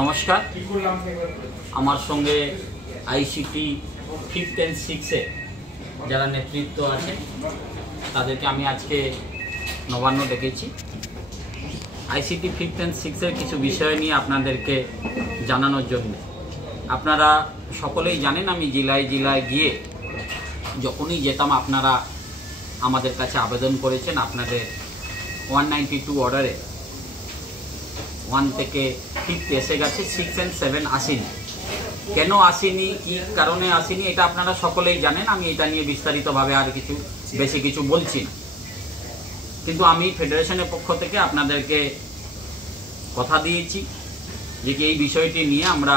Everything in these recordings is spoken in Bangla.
নমস্কার। আমার সঙ্গে আইসিটি 5th and 6th যারা নেতৃত্ব আছে তাদেরকে আমি আজকে নবান্ন ডেকেছি। আইসিটি 5th and 6th কিছু বিষয় নিয়ে আপনাদেরকে জানানোর জন্য। আপনারা সকলেই জানেন আমি জেলায় জেলায় গিয়ে যখনই যেতাম আপনারা আমাদের কাছে আবেদন করেছেন। আপনাদের 192 অর্ডারে 1 থেকে 5th এসে গেছে, 6 and 7 আসেনি। কেন আসেনি, কী কারণে আসেনি এটা আপনারা সকলেই জানেন। আমি এটা নিয়ে বিস্তারিতভাবে আর বেশি কিছু বলছি না, কিন্তু আমি ফেডারেশনের পক্ষ থেকে আপনাদেরকে কথা দিয়েছি যে এই বিষয়টি নিয়ে আমরা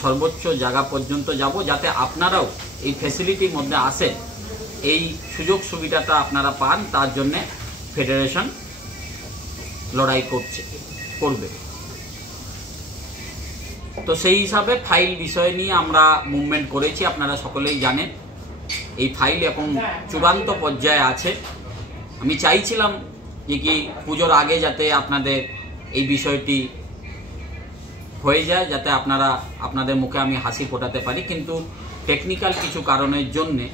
সর্বোচ্চ জায়গা পর্যন্ত যাব, যাতে আপনারাও এই ফ্যাসিলিটির মধ্যে আসেন, এই সুযোগ সুবিধাটা আপনারা পান। তার জন্যে ফেডারেশন লড়াই করবে। তো সেই হিসাবে ফাইল বিষয় নিয়ে আমরা মুভমেন্ট করেছি। আপনারা সকলেই জানেন এই ফাইল এখন চূড়ান্ত পর্যায়ে আছে। আমি চাইছিলাম যে কি পুজোর আগে যাতে আপনাদের এই বিষয়টি হয়ে যায়, যাতে আপনাদের মুখে আমি হাসি ফোটাতে পারি, কিন্তু টেকনিক্যাল কিছু কারণের জন্যে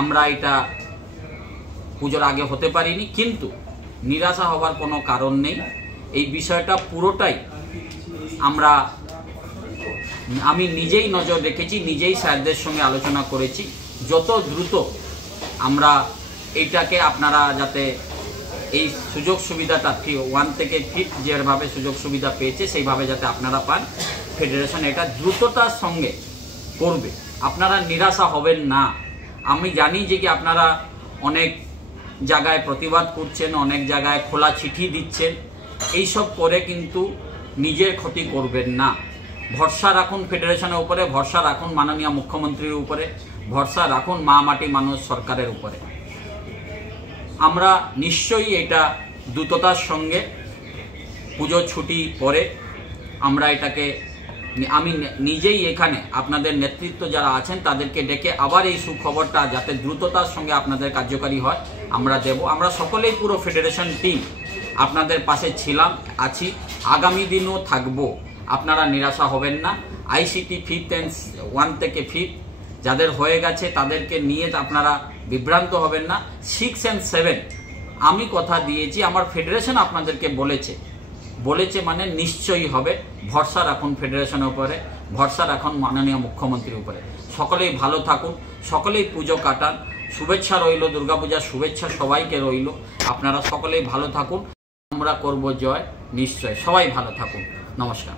আমরা এটা পুজোর আগে হতে পারিনি। কিন্তু নিরাশা হবার কোনো কারণ নেই। এই বিষয়টা পুরোটাই আমি নিজেই নজর রেখেছি, নিজেই স্যারদের সঙ্গে আলোচনা করেছি। যত দ্রুত আমরা এইটাকে আপনারা যাতে এই সুযোগ সুবিধাটা 1 থেকে 5th যেভাবে সুযোগ সুবিধা পেয়েছে সেইভাবে যাতে আপনারা পান, ফেডারেশন এটা দ্রুততার সঙ্গে করবে। আপনারা নিরাশা হবেন না। আমি জানি যে কি আপনারা অনেক জায়গায় প্রতিবাদ করছেন, অনেক জায়গায় খোলা চিঠি দিচ্ছেন। এইসব করে কিন্তু নিজের ক্ষতি করবেন না। ভরসা রাখুন ফেডারেশনের উপরে, ভরসা রাখুন মাননীয় মুখ্যমন্ত্রীর উপরে, ভরসা রাখুন মা মাটি মানুষ সরকারের উপরে। আমরা নিশ্চয়ই এটা দ্রুততার সঙ্গে পুজো ছুটি পরে আমরা এটাকে আমি নিজেই এখানে আপনাদের নেতৃত্ব যারা আছেন তাদেরকে ডেকে আবার এই সুখবরটা যাতে দ্রুততার সঙ্গে আপনাদের কার্যকারী হয় আমরা দেব। আমরা সকলেই পুরো ফেডারেশন টিম আপনাদের পাশে ছিলাম, আছি, আগামী দিনও থাকবো। আপনারা নিরাশা হবেন না। আইসিটি 5th and 1 থেকে 5th যাদের হয়ে গেছে তাদেরকে নিয়ে আপনারা বিভ্রান্ত হবেন না। 6 and 7 আমি কথা দিয়েছি, আমার ফেডারেশন আপনাদেরকে বলেছে মানে নিশ্চয়ই হবে। ভরসা রাখুন ফেডারেশনের উপরে, ভরসা রাখুন মাননীয় মুখ্যমন্ত্রীর উপরে। সকলেই ভালো থাকুন, সকলেই পুজো কাটান। শুভেচ্ছা রইল, দুর্গাপূজার শুভেচ্ছা সবাইকে রইল। আপনারা সকলেই ভালো থাকুন, আমরা করব জয় নিশ্চয়। সবাই ভালো থাকুন। নমস্কার।